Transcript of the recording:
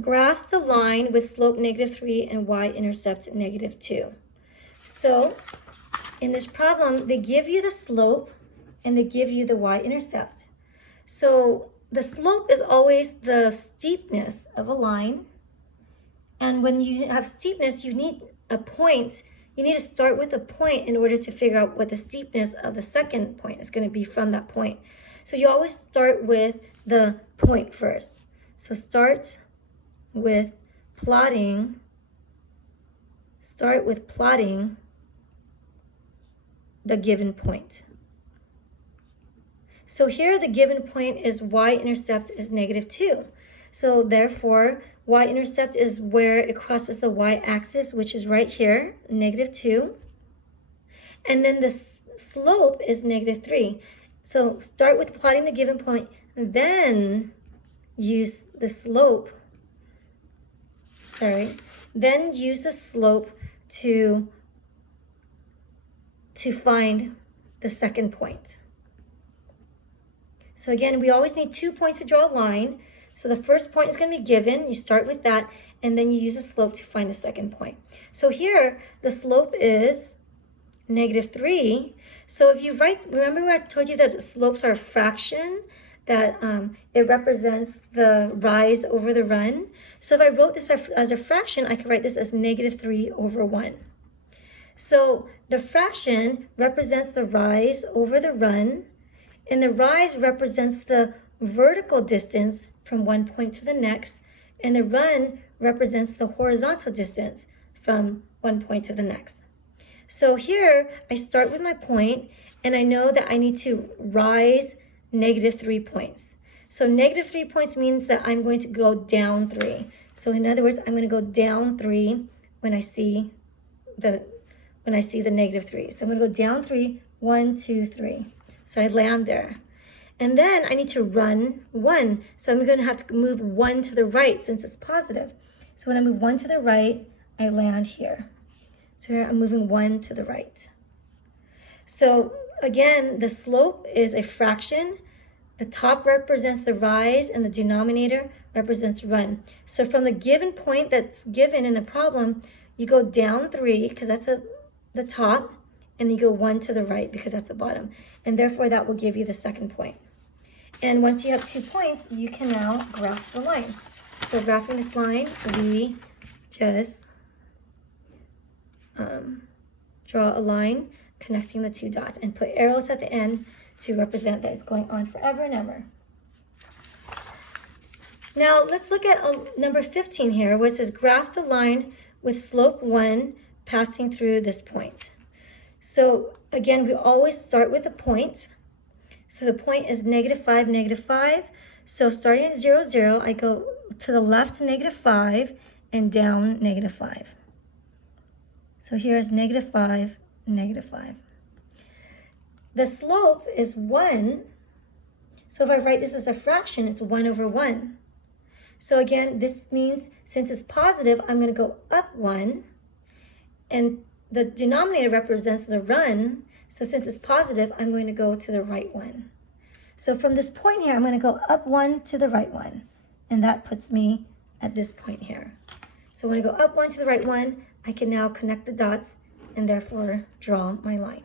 graph the line with slope -3 and y-intercept -2. So in this problem, they give you the slope and they give you the y-intercept. So the slope is always the steepness of a line. And when you have steepness, you need a point. You need to start with a point in order to figure out what the steepness of the second point is going to be from that point. So you always start with the point first. So start with plotting the given point. So here the given point is y-intercept is -2. So therefore, y-intercept is where it crosses the y-axis, which is right here, -2. And then the slope is -3. So start with plotting the given point, and then use the slope. Then use the slope to find the second point. So again, we always need 2 points to draw a line. So the first point is going to be given. You start with that, and then you use the slope to find the second point. So here, the slope is -3. So if you remember when I told you that slopes are a fraction, that it represents the rise over the run. So if I wrote this as a fraction, I could write this as -3/1. So the fraction represents the rise over the run, and the rise represents the vertical distance from one point to the next, and the run represents the horizontal distance from one point to the next. So here I start with my point, and I know that I need to rise -3 points. So -3 points means that I'm going to go down 3. So in other words, I'm going to go down 3 when I see the -3. So I'm going to go down 3, 1, 2, 3. So I land there. And then I need to run 1. So I'm going to have to move 1 to the right since it's positive. So when I move 1 to the right, I land here. So here I'm moving 1 to the right. So again, the slope is a fraction. The top represents the rise and the denominator represents run. So from the given point that's given in the problem, you go down 3 because that's the top, and you go 1 to the right because that's the bottom. And therefore that will give you the second point. And once you have 2 points, you can now graph the line. So graphing this line, we just draw a line connecting the 2 dots and put arrows at the end to represent that it's going on forever and ever. Now let's look at number 15 here, where it says graph the line with slope 1 passing through this point. So again, we always start with a point. So the point is -5, -5. So starting at 0, 0, I go to the left -5 and down -5. So here's -5, -5. The slope is 1. So if I write this as a fraction, it's 1/1. So again, this means since it's positive, I'm going to go up 1. And the denominator represents the run. So since it's positive, I'm going to go to the right 1. So from this point here, I'm going to go up 1 to the right 1. And that puts me at this point here. So when I go up 1 to the right 1, I can now connect the dots and therefore draw my line.